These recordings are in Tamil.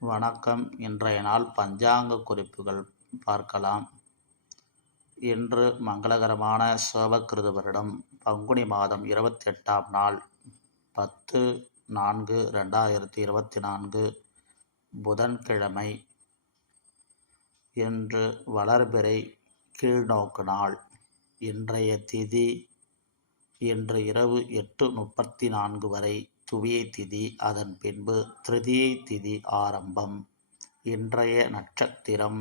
வணக்கம். இன்றைய நாள் பஞ்சாங்க குறிப்புகள் பார்க்கலாம். இன்று மங்களகரமான சோபக்கிருது வருடம் பங்குனி மாதம் 28ஆம் நாள் 10/4/2024 புதன்கிழமை. இன்று வளர்பிறை கீழ்நோக்கு நாள். இன்றைய திதி இன்று இரவு 8:34 வரை துவியை திதி, அதன் பின்பு திருதியை திதி ஆரம்பம். இன்றைய நட்சத்திரம்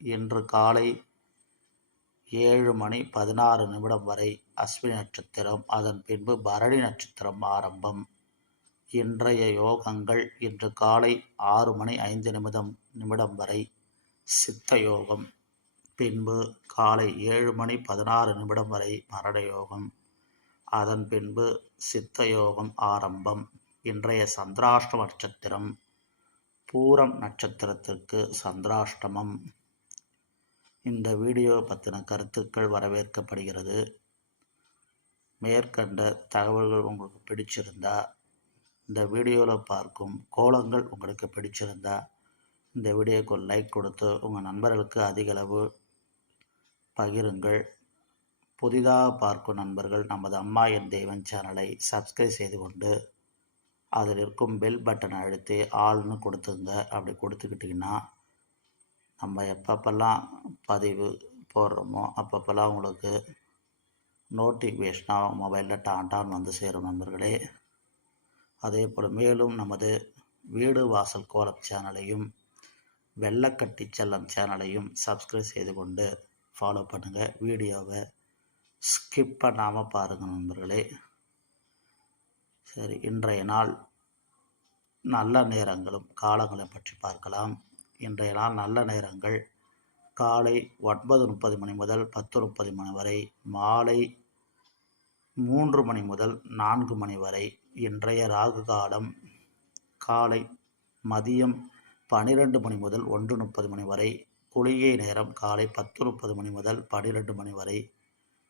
இன்று காலை 7:16 வரை அஸ்வினி நட்சத்திரம், அதன் பின்பு பரணி நட்சத்திரம் ஆரம்பம். இன்றைய யோகங்கள் இன்று காலை 6:05 வரை சித்த யோகம், பின்பு காலை 7:16 வரை மரண யோகம், அதன் பின்பு சித்த யோகம் ஆரம்பம். இன்றைய சந்திராஷ்டம நட்சத்திரம் பூரம் நட்சத்திரத்திற்கு சந்திராஷ்டமம். இந்த வீடியோ பற்றின கருத்துக்கள் வரவேற்கப்படுகிறது. மேற்கண்ட தகவல்கள் உங்களுக்கு பிடிச்சிருந்தா, இந்த வீடியோவில் பார்க்கும் கோலங்கள் உங்களுக்கு பிடிச்சிருந்தா இந்த வீடியோக்கு ஒரு லைக் கொடுத்து உங்கள் நண்பர்களுக்கு அதிகளவு பகிருங்கள். புதிதாக பார்க்கும் நண்பர்கள் நமது அம்மா என் தெய்வம் சேனலை சப்ஸ்கிரைப் செய்து கொண்டு அதில் இருக்கும் பெல் பட்டனை அழுத்தி ஆள்னு கொடுத்துங்க. அப்படி கொடுத்துக்கிட்டிங்கன்னா நம்ம எப்பப்பெல்லாம் பதிவு போடுறோமோ அப்பப்பெல்லாம் உங்களுக்கு நோட்டிஃபிகேஷனாக மொபைலில் டான் வந்து சேரும் நண்பர்களே. அதே போல் மேலும் நமது வீடு வாசல் கோலம் சேனலையும் வெள்ளக்கட்டி செல்லம் சேனலையும் சப்ஸ்கிரைப் செய்து கொண்டு ஃபாலோ பண்ணுங்கள். வீடியோவை ஸ்கிப் பண்ணாமல் பாருங்கள் நண்பர்களே. சரி, இன்றைய நாள் நல்ல நேரங்களும் காலங்களை பற்றி பார்க்கலாம். இன்றைய நாள் நல்ல நேரங்கள் காலை 9:30 முதல் 10:30 வரை, மாலை 3 முதல் 4 வரை. இன்றைய ராகு காலம் காலை மதியம் 12 முதல் 1:30 வரை. குளிகை நேரம் காலை 10:30 முதல் 12 வரை.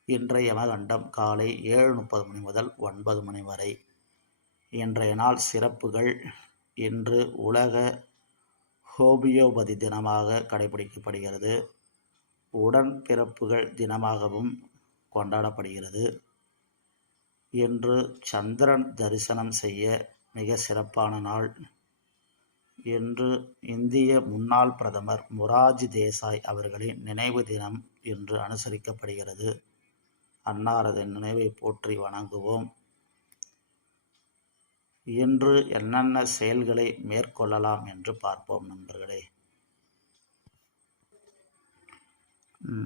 இன்றைய யமகண்டம் காலை 7:30 முதல் 9 வரை. இன்றைய நாள் சிறப்புகள். இன்று உலக ஹோமியோபதி தினமாக கடைபிடிக்கப்படுகிறது. உடன்பிறப்புகள் தினமாகவும் கொண்டாடப்படுகிறது. இன்று சந்திரன் தரிசனம் செய்ய மிக சிறப்பான நாள். இன்று இந்திய முன்னாள் பிரதமர் மொரார்ஜி தேசாய் அவர்களின் நினைவு தினம் இன்று அனுசரிக்கப்படுகிறது. அன்னாரது நினைவை போற்றி வணங்குவோம். இன்று என்னென்ன செயல்களை மேற்கொள்ளலாம் என்று பார்ப்போம் நண்பர்களே.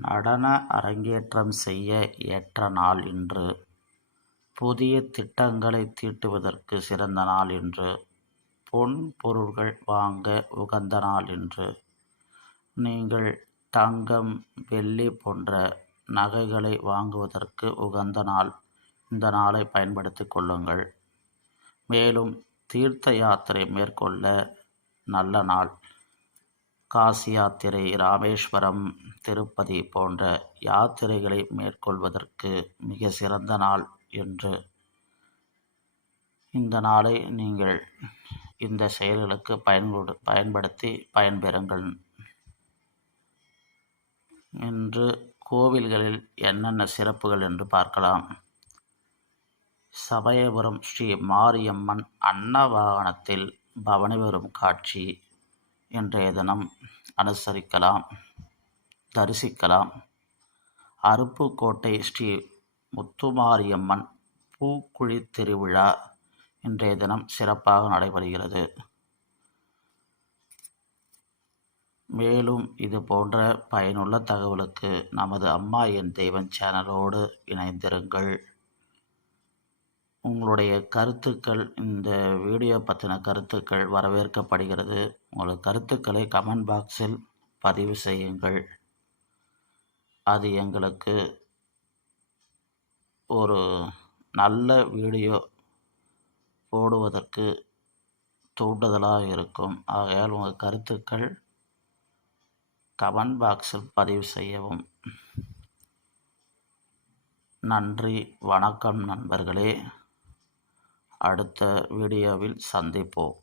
நடன அரங்கேற்றம் செய்ய ஏற்ற நாள் இன்று. புதிய திட்டங்களை தீட்டுவதற்கு சிறந்த நாள் இன்று. பொன் பொருள்கள் வாங்க உகந்த நாள் இன்று. நீங்கள் தங்கம், வெள்ளி போன்ற நகைகளை வாங்குவதற்கு உகந்த நாள். இந்த நாளை பயன்படுத்தி கொள்ளுங்கள். மேலும் தீர்த்த யாத்திரை மேற்கொள்ள நல்ல நாள். காசி யாத்திரை, ராமேஸ்வரம், திருப்பதி போன்ற யாத்திரைகளை மேற்கொள்வதற்கு மிக சிறந்த நாள் என்று. இந்த நாளை நீங்கள் இந்த செயல்களுக்கு பயன்படுத்தி பயன்பெறுங்கள். இன்று கோவில்களில் என்னென்ன சிறப்புகள் என்று பார்க்கலாம். சமயபுரம் ஸ்ரீ மாரியம்மன் அன்னவாகனத்தில் பவனி வரும் காட்சி இன்றைய தினம் தரிசிக்கலாம். அருப்புக்கோட்டை ஸ்ரீ முத்துமாரியம்மன் பூக்குழி திருவிழா இன்றைய தினம் சிறப்பாக நடைபெறுகிறது. மேலும் இது போன்ற பயனுள்ள தகவலுக்கு நமது அம்மா என் தெய்வம் சேனலோடு இணைந்திருங்கள். உங்களுடைய கருத்துக்கள், இந்த வீடியோ பற்றின கருத்துக்கள் வரவேற்கப்படுகிறது. உங்களது கருத்துக்களை கமெண்ட் பாக்ஸில் பதிவு செய்யுங்கள். அது எங்களுக்கு ஒரு நல்ல வீடியோ போடுவதற்கு தூண்டுதலாக இருக்கும். ஆகையால் உங்கள் கருத்துக்கள் கமெண்ட் பாக்ஸில் பதிவு செய்யவும். நன்றி, வணக்கம் நண்பர்களே. அடுத்த வீடியோவில் சந்திப்போம்.